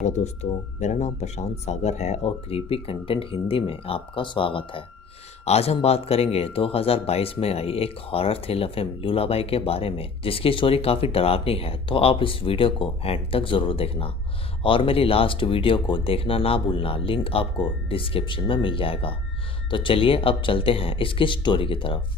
Hello दोस्तों, मेरा नाम प्रशांत सागर है और क्रीपी कंटेंट हिंदी में आपका स्वागत है। आज हम बात करेंगे 2022 में आई एक हॉरर थ्रिलर फिल्म लूलाबाई के बारे में, जिसकी स्टोरी काफ़ी डरावनी है। तो आप इस वीडियो को एंड तक ज़रूर देखना और मेरी लास्ट वीडियो को देखना ना भूलना, लिंक आपको डिस्क्रिप्शन में मिल जाएगा। तो चलिए अब चलते हैं इसकी स्टोरी की तरफ।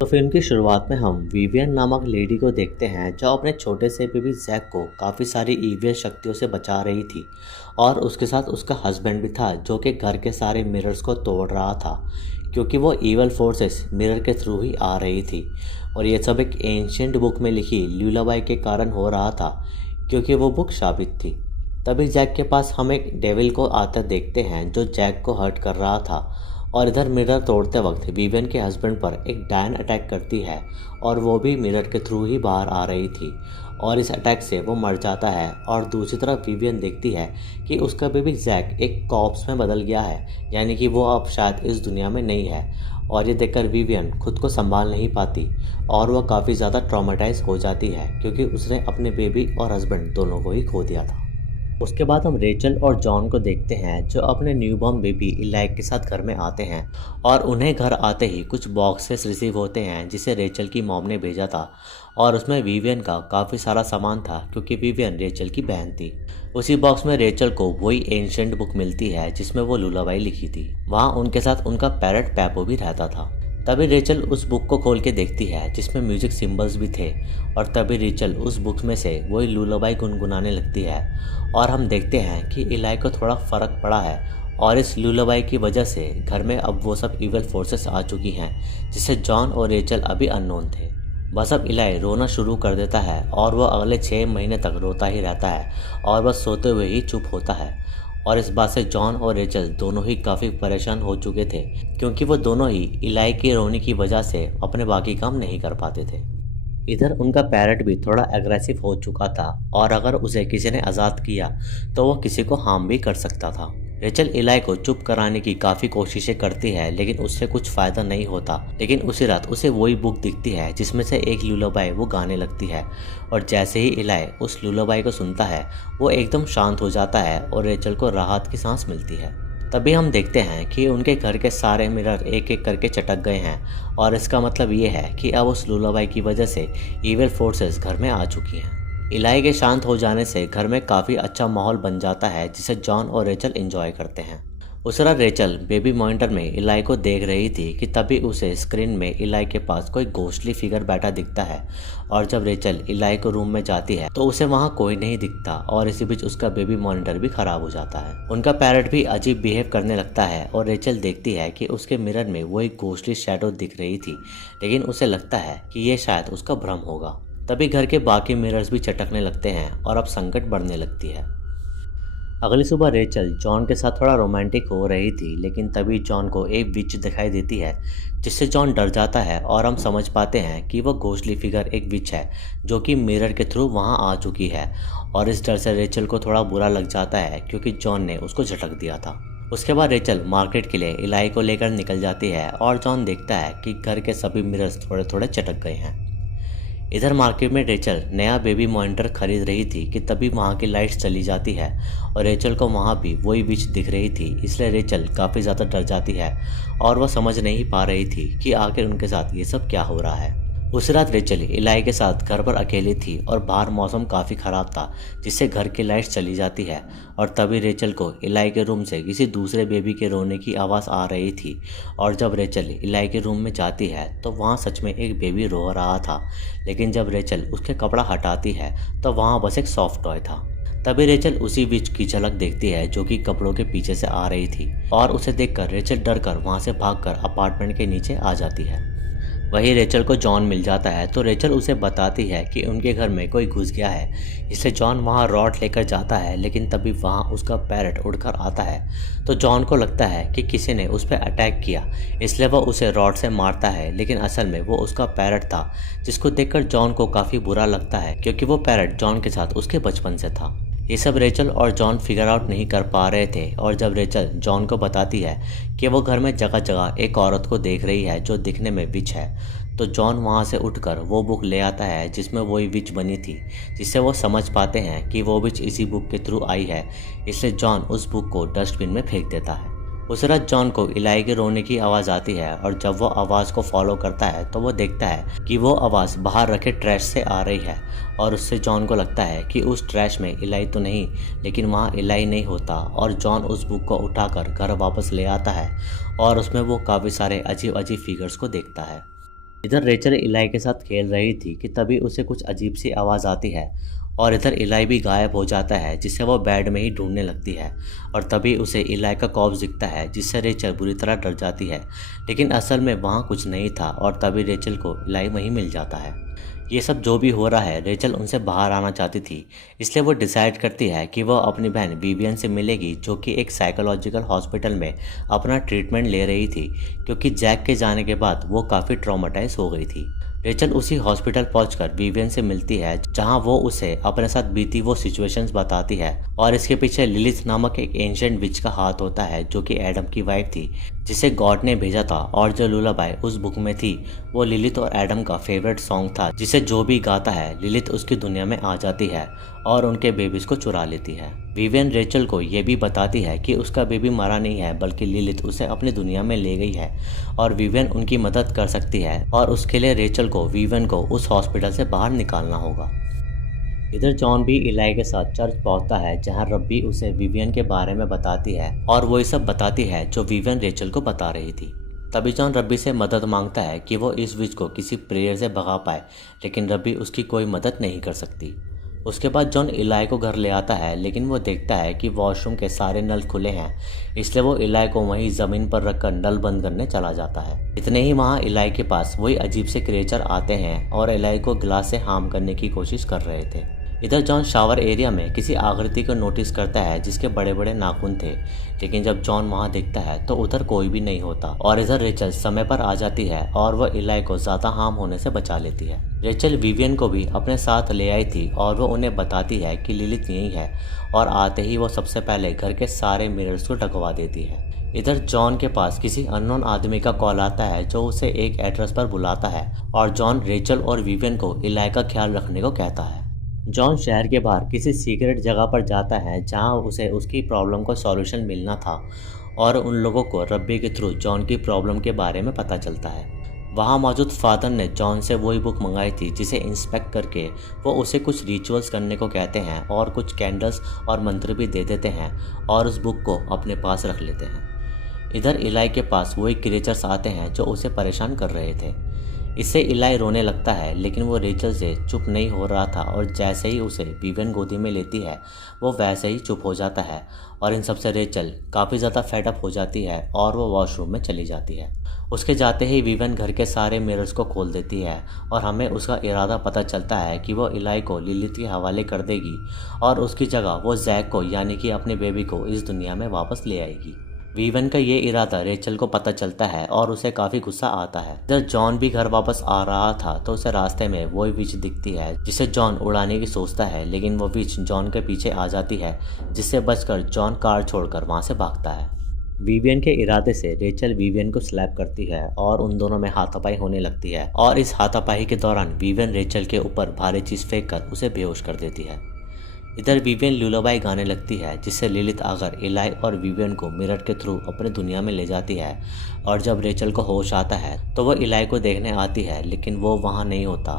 तो फिल्म की शुरुआत में हम विवियन नामक लेडी को देखते हैं, जो अपने छोटे से बेबी जैक को काफ़ी सारी ईविल शक्तियों से बचा रही थी और उसके साथ उसका हस्बैंड भी था, जो कि घर के सारे मिरर्स को तोड़ रहा था, क्योंकि वो ईवल फोर्सेस मिरर के थ्रू ही आ रही थी। और ये सब एक एंशियंट बुक में लिखी लूलाबाई के कारण हो रहा था, क्योंकि वो बुक शापित थी। तभी जैक के पास हम एक डेविल को आते देखते हैं, जो जैक को हर्ट कर रहा था। और इधर मिरर तोड़ते वक्त विवियन के हस्बैंड पर एक डायन अटैक करती है और वो भी मिरर के थ्रू ही बाहर आ रही थी और इस अटैक से वो मर जाता है। और दूसरी तरफ विवियन देखती है कि उसका बेबी जैक एक कॉप्स में बदल गया है, यानी कि वो अब शायद इस दुनिया में नहीं है। और ये देखकर विवियन खुद को संभाल नहीं पाती और वह काफ़ी ज़्यादा ट्रॉमेटाइज हो जाती है, क्योंकि उसने अपने बेबी और हस्बैंड दोनों को ही खो दिया था। उसके बाद हम रेचल और जॉन को देखते हैं, जो अपने न्यूबॉर्न बेबी इलाइक के साथ घर में आते हैं और उन्हें घर आते ही कुछ बॉक्सेस रिसीव होते हैं, जिसे रेचल की मॉम ने भेजा था। और उसमें विवियन का काफ़ी सारा सामान था, क्योंकि विवियन रेचल की बहन थी। उसी बॉक्स में रेचल को वही एंशिएंट बुक मिलती है जिसमें वो लूलाबाई लिखी थी। वहाँ उनके साथ उनका पैरट पैपो भी रहता था। तभी रेचल उस बुक को खोल के देखती है, जिसमें म्यूजिक सिंबल्स भी थे। और तभी रेचल उस बुक में से वही लूलाबाई गुनगुनाने लगती है और हम देखते हैं कि इलाई को थोड़ा फ़र्क पड़ा है और इस लूलाबाई की वजह से घर में अब वो सब इवल फोर्सेस आ चुकी हैं, जिससे जॉन और रेचल अभी अननोन थे। बस अब इलाई रोना शुरू कर देता है और वह अगले 6 महीने तक रोता ही रहता है और बस सोते हुए ही चुप होता है। और इस बात से जॉन और रेचल दोनों ही काफ़ी परेशान हो चुके थे, क्योंकि वो दोनों ही इलाई के रोने की वजह से अपने बाकी काम नहीं कर पाते थे। इधर उनका पैरट भी थोड़ा एग्रेसिव हो चुका था और अगर उसे किसी ने आज़ाद किया तो वो किसी को हार्म भी कर सकता था। रेचल इलाई को चुप कराने की काफ़ी कोशिशें करती है, लेकिन उससे कुछ फ़ायदा नहीं होता। लेकिन उसी रात उसे वही बुक दिखती है जिसमें से एक लूलाबाई वो गाने लगती है और जैसे ही इलाई उस लूलाबाई को सुनता है, वो एकदम शांत हो जाता है और रेचल को राहत की सांस मिलती है। तभी हम देखते हैं कि उनके घर के सारे मिरर एक एक करके चटक गए हैं और इसका मतलब ये है कि अब उस लूलाबाई की वजह से ईविल फोर्सेस घर में आ चुकी हैं। इलाई के शांत हो जाने से घर में काफ़ी अच्छा माहौल बन जाता है, जिसे जॉन और रेचल एंजॉय करते हैं। उस रात रेचल बेबी मॉनिटर में इलाई को देख रही थी कि तभी उसे स्क्रीन में इलाई के पास कोई घोस्टली फिगर बैठा दिखता है। और जब रेचल इलाई को रूम में जाती है तो उसे वहाँ कोई नहीं दिखता और इसी बीच उसका बेबी मॉनिटर भी खराब हो जाता है। उनका पैरट भी अजीब बिहेव करने लगता है और रेचल देखती है कि उसके मिरर में वही घोस्टली शैडो दिख रही थी, लेकिन उसे लगता है कि ये शायद उसका भ्रम होगा। तभी घर के बाकी मिरर्स भी चटकने लगते हैं और अब संकट बढ़ने लगती है। अगली सुबह रेचल जॉन के साथ थोड़ा रोमांटिक हो रही थी, लेकिन तभी जॉन को एक विच दिखाई देती है, जिससे जॉन डर जाता है और हम समझ पाते हैं कि वह घोस्टली फिगर एक विच है, जो कि मिरर के थ्रू वहां आ चुकी है। और इस डर से रेचल को थोड़ा बुरा लग जाता है, क्योंकि जॉन ने उसको झटक दिया था। उसके बाद रेचल मार्केट के लिए इलाई को लेकर निकल जाती है और जॉन देखता है कि घर के सभी मिरर्स थोड़े थोड़े चटक गए हैं। इधर मार्केट में रेचल नया बेबी मॉनिटर खरीद रही थी कि तभी वहाँ की लाइट्स चली जाती है और रेचल को वहाँ भी वही विच दिख रही थी। इसलिए रेचल काफ़ी ज़्यादा डर जाती है और वह समझ नहीं पा रही थी कि आखिर उनके साथ ये सब क्या हो रहा है। उस रात रेचल इलाई के साथ घर पर अकेली थी और बाहर मौसम काफ़ी ख़राब था, जिससे घर की लाइट्स चली जाती है। और तभी रेचल को इलाई के रूम से किसी दूसरे बेबी के रोने की आवाज़ आ रही थी। और जब रेचल इलाई के रूम में जाती है तो वहाँ सच में एक बेबी रो रहा था, लेकिन जब रेचल उसके कपड़ा हटाती है तो वहाँ बस एक सॉफ्ट टॉय था। तभी रेचल उसी विच की झलक देखती है, जो कि कपड़ों के पीछे से आ रही थी और उसे देखकर रेचल डर कर वहाँ से भागकर अपार्टमेंट के नीचे आ जाती है। वहीं रेचल को जॉन मिल जाता है तो रेचल उसे बताती है कि उनके घर में कोई घुस गया है। इसलिए जॉन वहां रॉड लेकर जाता है, लेकिन तभी वहां उसका पैरट उड़कर आता है। तो जॉन को लगता है कि किसी ने उस पर अटैक किया, इसलिए वह उसे रॉड से मारता है, लेकिन असल में वो उसका पैरट था, जिसको देखकर जॉन को काफ़ी बुरा लगता है, क्योंकि वो पैरट जॉन के साथ उसके बचपन से था। ये सब रेचल और जॉन फिगर आउट नहीं कर पा रहे थे और जब रेचल जॉन को बताती है कि वो घर में जगह जगह एक औरत को देख रही है जो दिखने में विच है, तो जॉन वहाँ से उठकर वो बुक ले आता है जिसमें वही विच बनी थी, जिससे वो समझ पाते हैं कि वो विच इसी बुक के थ्रू आई है। इसलिए जॉन उस बुक को डस्टबिन में फेंक देता है। उस रात जॉन को इलाई के रोने की आवाज़ आती है और जब वो आवाज़ को फॉलो करता है तो वो देखता है कि वो आवाज़ बाहर रखे ट्रैश से आ रही है और उससे जॉन को लगता है कि उस ट्रैश में इलाई तो नहीं, लेकिन वहाँ इलाई नहीं होता। और जॉन उस बुक को उठाकर घर वापस ले आता है और उसमें वो काफ़ी सारे अजीब अजीब फिगर्स को देखता है। इधर रेचल इलाई के साथ खेल रही थी कि तभी उसे कुछ अजीब सी आवाज़ आती है और इधर इलाई भी गायब हो जाता है, जिससे वो बेड में ही ढूंढने लगती है और तभी उसे इलाई का कॉर्प्स दिखता है, जिससे रेचल बुरी तरह डर जाती है। लेकिन असल में वहाँ कुछ नहीं था और तभी रेचल को इलाई वहीं मिल जाता है। ये सब जो भी हो रहा है, रेचल उनसे बाहर आना चाहती थी, इसलिए वो डिसाइड करती है कि वो अपनी बहन विवियन से मिलेगी, जो कि एक साइकोलॉजिकल हॉस्पिटल में अपना ट्रीटमेंट ले रही थी, क्योंकि जैक के जाने के बाद वो काफ़ी ट्रॉमेटाइज हो गई थी। रेचल उसी हॉस्पिटल पहुंचकर विवियन से मिलती है, जहां वो उसे अपने साथ बीती वो सिचुएशंस बताती है और इसके पीछे लिलिथ नामक एक एंशिएंट विच का हाथ होता है, जो कि एडम की वाइफ थी, जिसे गॉड ने भेजा था। और जो लुलाबाई उस बुक में थी वो लिलिथ और एडम का फेवरेट सॉन्ग था, जिसे जो भी गाता है लिलिथ उसकी दुनिया में आ जाती है और उनके बेबीज को चुरा लेती है। विवियन रेचल को ये भी बताती है कि उसका बेबी मरा नहीं है, बल्कि लिलिथ उसे अपनी दुनिया में ले गई है और विवियन उनकी मदद कर सकती है और उसके लिए रेचल को विवियन को उस हॉस्पिटल से बाहर निकालना होगा। इधर जॉन भी इलाई के साथ चर्च पहुंचता है, जहां रब्बी उसे विवियन के बारे में बताती है और वो ये सब बताती है जो विवियन रेचल को बता रही थी। तभी जॉन रब्बी से मदद मांगता है कि वो इस विच को किसी प्रेयर से भगा पाए, लेकिन रब्बी उसकी कोई मदद नहीं कर सकती। उसके बाद जॉन इलाई को घर ले आता है, लेकिन वो देखता है कि वॉशरूम के सारे नल खुले हैं, इसलिए वो इलाई को वहीं ज़मीन पर रखकर नल बंद करने चला जाता है। इतने ही वहाँ इलाई के पास वही अजीब से क्रिएचर आते हैं और इलाई को ग्लास से हार्म करने की कोशिश कर रहे थे। इधर जॉन शावर एरिया में किसी आकृति को नोटिस करता है जिसके बड़े बड़े नाखून थे, लेकिन जब जॉन वहां देखता है तो उधर कोई भी नहीं होता और इधर रेचल समय पर आ जाती है और वह इलाई को ज्यादा हार्म होने से बचा लेती है। रेचल विवियन को भी अपने साथ ले आई थी और वो उन्हें बताती है कि लिलिथ यही है और आते ही वो सबसे पहले घर के सारे मिरर्स को ढकवा देती है। इधर जॉन के पास किसी अननोन आदमी का कॉल आता है जो उसे एक एड्रेस पर बुलाता है और जॉन रेचल और विवियन को इलाई का ख्याल रखने को कहता है। जॉन शहर के बाहर किसी सीक्रेट जगह पर जाता है जहां उसे उसकी प्रॉब्लम को सॉल्यूशन मिलना था और उन लोगों को रब्बी के थ्रू जॉन की प्रॉब्लम के बारे में पता चलता है। वहां मौजूद फादर ने जॉन से वही बुक मंगाई थी, जिसे इंस्पेक्ट करके वो उसे कुछ रिचुअल्स करने को कहते हैं और कुछ कैंडल्स और मंत्र भी दे देते हैं और उस बुक को अपने पास रख लेते हैं। इधर इलाई के पास वही क्रिएचर्स आते हैं जो उसे परेशान कर रहे थे। इससे इलाई रोने लगता है, लेकिन वो रेचल से चुप नहीं हो रहा था और जैसे ही उसे विवियन गोदी में लेती है वो वैसे ही चुप हो जाता है और इन सबसे रेचल काफ़ी ज़्यादा फेडअप हो जाती है और वो वॉशरूम में चली जाती है। उसके जाते ही विवियन घर के सारे मिरर्स को खोल देती है और हमें उसका इरादा पता चलता है कि वो इलाई को लिलिथ के हवाले कर देगी और उसकी जगह वो जैक को यानी कि अपने बेबी को इस दुनिया में वापस ले आएगी। विवियन का ये इरादा रेचल को पता चलता है और उसे काफी गुस्सा आता है। जब जॉन भी घर वापस आ रहा था तो उसे रास्ते में वही विच दिखती है जिसे जॉन उड़ाने की सोचता है, लेकिन वो विच जॉन के पीछे आ जाती है, जिससे बचकर जॉन कार छोड़कर वहां से भागता है। विवियन के इरादे से रेचल विवियन को स्लैप करती है और उन दोनों में हाथापाई होने लगती है और इस हाथापाई के दौरान विवियन रेचल के ऊपर भारी चीज फेंक कर उसे बेहोश कर देती है। इधर विवियन लुलाबाई गाने लगती है, जिससे लिलिथ आकर इलाई और विवियन को मिरर के थ्रू अपने दुनिया में ले जाती है और जब रेचल को होश आता है तो वो इलाई को देखने आती है, लेकिन वो वहाँ नहीं होता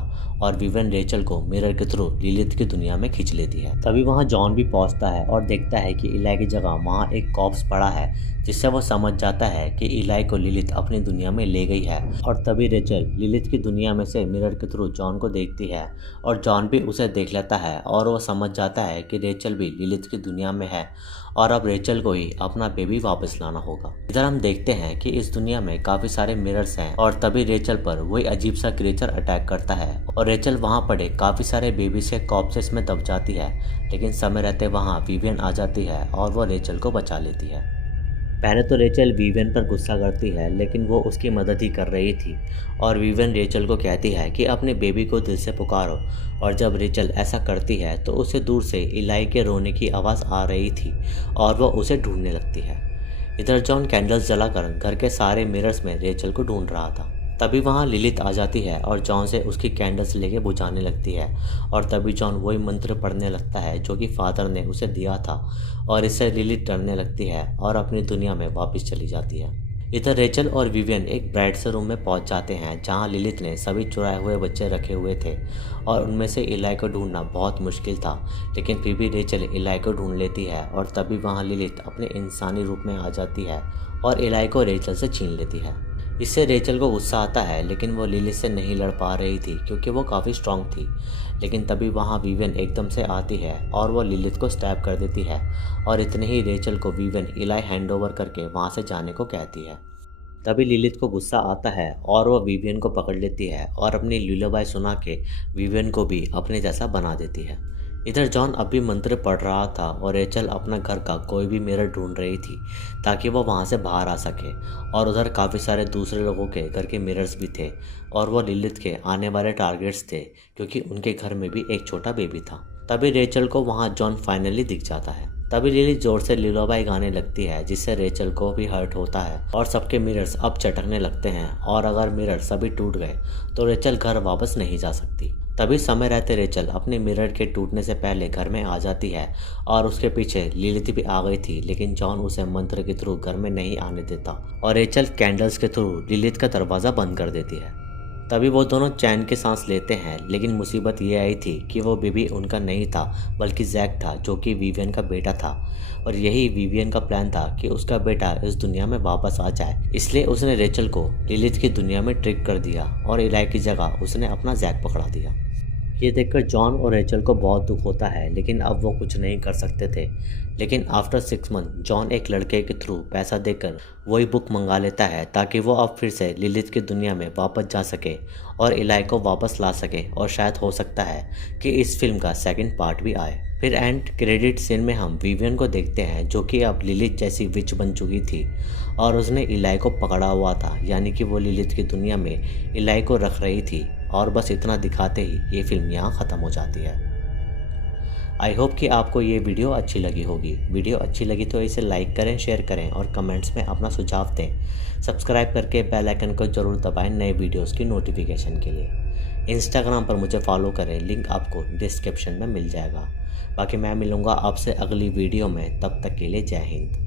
और विवियन रेचल को मिरर के थ्रू लिलिथ की दुनिया में खींच लेती है। तभी वहाँ जॉन भी पहुँचता है और देखता है कि इलाई की जगह वहाँ एक कॉर्प्स पड़ा है, जिससे वो समझ जाता है कि इलाई को लिलिथ अपनी दुनिया में ले गई है। और तभी रेचल लिलिथ की दुनिया में से मिरर के थ्रू जॉन को देखती है और जॉन भी उसे देख लेता है और वो समझ जाता है कि रेचल भी लिलिथ की दुनिया में है और अब रेचल को ही अपना बेबी वापस लाना होगा। इधर हम देखते हैं कि इस दुनिया में काफी सारे मिरर्स हैं और तभी रेचल पर वही अजीब सा क्रिएचर अटैक करता है और रेचल वहां पड़े काफी सारे बेबी से कॉर्प्सेस में दब जाती है, लेकिन समय रहते वहां विवियन आ जाती है और वो रेचल को बचा लेती है। पहले तो रेचल विवियन पर गुस्सा करती है, लेकिन वो उसकी मदद ही कर रही थी और विवियन रेचल को कहती है कि अपने बेबी को दिल से पुकारो। और जब रेचल ऐसा करती है तो उसे दूर से इलाई के रोने की आवाज़ आ रही थी और वह उसे ढूंढने लगती है। इधर जॉन कैंडल्स जलाकर घर के सारे मिरर्स में रेचल को ढूंढ रहा था। तभी वहाँ लिलित आ जाती है और जॉन से उसकी कैंडल्स लेके बुझाने लगती है। और तभी जॉन वही मंत्र पढ़ने लगता है जो कि फादर ने उसे दिया था और इससे लिलित डरने लगती है और अपनी दुनिया में वापस चली जाती है। इधर रेचल और विवियन एक ब्राइड से रूम में पहुंच जाते हैं जहां लिलित ने सभी चुराए हुए बच्चे रखे हुए थे और उनमें से इलाई को ढूंढना बहुत मुश्किल था, लेकिन फिर भी रेचल इलाई को ढूंढ लेती है और तभी वहां लिलित अपने इंसानी रूप में आ जाती है और इलाई को रेचल से छीन लेती है। इससे रेचल को गुस्सा आता है, लेकिन वो लिलित से नहीं लड़ पा रही थी क्योंकि वो काफ़ी स्ट्रांग थी। लेकिन तभी वहाँ विवियन एकदम से आती है और वो लिलित को स्टैब कर देती है और इतने ही रेचल को विवियन इलाई हैंडओवर करके वहाँ से जाने को कहती है। तभी लिलित को गुस्सा आता है और वह विवियन को पकड़ लेती है और अपनी लुलाबाई सुना के विवियन को भी अपने जैसा बना देती है। इधर जॉन अभी मंत्र पढ़ रहा था और रेचल अपना घर का कोई भी मिरर ढूंढ रही थी ताकि वो वहाँ से बाहर आ सके। और उधर काफ़ी सारे दूसरे लोगों के घर के मिरर्स भी थे और वो लिलित के आने वाले टारगेट्स थे क्योंकि उनके घर में भी एक छोटा बेबी था। तभी रेचल को वहाँ जॉन फाइनली दिख जाता है। तभी लिलित जोर से लुलाबाई गाने लगती है जिससे रेचल को भी हर्ट होता है और सबके मिरर्स अब चटकने लगते हैं और अगर मिरर सभी टूट गए तो रेचल घर वापस नहीं जा सकती। तभी समय रहते रेचल अपने मिरर के टूटने से पहले घर में आ जाती है और उसके पीछे लिलित भी आ गई थी, लेकिन जॉन उसे मंत्र के थ्रू घर में नहीं आने देता और रेचल कैंडल्स के थ्रू लिलित का दरवाज़ा बंद कर देती है। तभी वो दोनों चैन के सांस लेते हैं, लेकिन मुसीबत ये आई थी कि वो बेबी उनका नहीं था बल्कि जैक था जो कि विवियन का बेटा था। और यही विवियन का प्लान था कि उसका बेटा इस दुनिया में वापस आ जाए, इसलिए उसने रेचल को लिलित की दुनिया में ट्रिक कर दिया और इलाई की जगह उसने अपना जैक पकड़ा दिया। ये देखकर जॉन और रेचल को बहुत दुख होता है, लेकिन अब वो कुछ नहीं कर सकते थे। लेकिन आफ्टर 6 मंथ जॉन एक लड़के के थ्रू पैसा देकर वही बुक मंगा लेता है ताकि वो अब फिर से लिलित की दुनिया में वापस जा सके और इलाई को वापस ला सके और शायद हो सकता है कि इस फिल्म का सेकंड पार्ट भी आए। फिर एंड क्रेडिट सीन में हम विवियन को देखते हैं जो कि अब लिलित जैसी विच बन चुकी थी और उसने इलाई को पकड़ा हुआ था, यानी कि वो लिलित की दुनिया में इलाई को रख रही थी। और बस इतना दिखाते ही ये फिल्म यहाँ ख़त्म हो जाती है। आई होप कि आपको ये वीडियो अच्छी लगी होगी। वीडियो अच्छी लगी तो इसे लाइक करें, शेयर करें और कमेंट्स में अपना सुझाव दें। सब्सक्राइब करके बेल आइकन को ज़रूर दबाएं नए वीडियोस की नोटिफिकेशन के लिए। इंस्टाग्राम पर मुझे फॉलो करें, लिंक आपको डिस्क्रिप्शन में मिल जाएगा। बाकी मैं मिलूँगा आपसे अगली वीडियो में, तब तक के लिए जय हिंद।